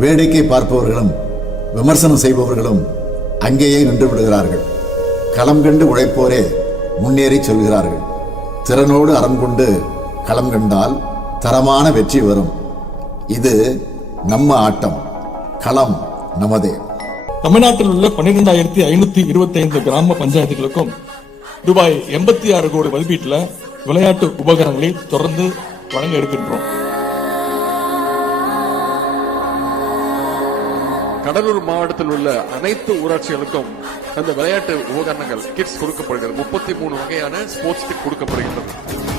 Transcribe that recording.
வேடிக்கை பார்ப்பவர்களும் விமர்சனம் செய்பவர்களும் அங்கேயே நின்று விடுகிறார்கள். களம் கண்டு உழைப்போரே முன்னேறி சொல்கிறார்கள். திறனோடு அறம் கொண்டு களம் கண்டால் தரமான வெற்றி வரும். இது நம்ம ஆட்டம், களம் நமதே. தமிழ்நாட்டில் உள்ள 12,525 கிராம பஞ்சாயத்துகளுக்கும் ரூபாய் 86 கோடி மதிப்பீட்டில் விளையாட்டு உபகரணங்களை தொடர்ந்து வழங்க இருக்கின்றோம். கடலூர் மாவட்டத்தில் உள்ள அனைத்து ஊராட்சிகளுக்கும் அந்த விளையாட்டு உபகரணங்கள் கிட்ஸ் கொடுக்கப்படுகிறது. 33 வகையான ஸ்போர்ட்ஸ் கிட் கொடுக்கப்படுகின்றன.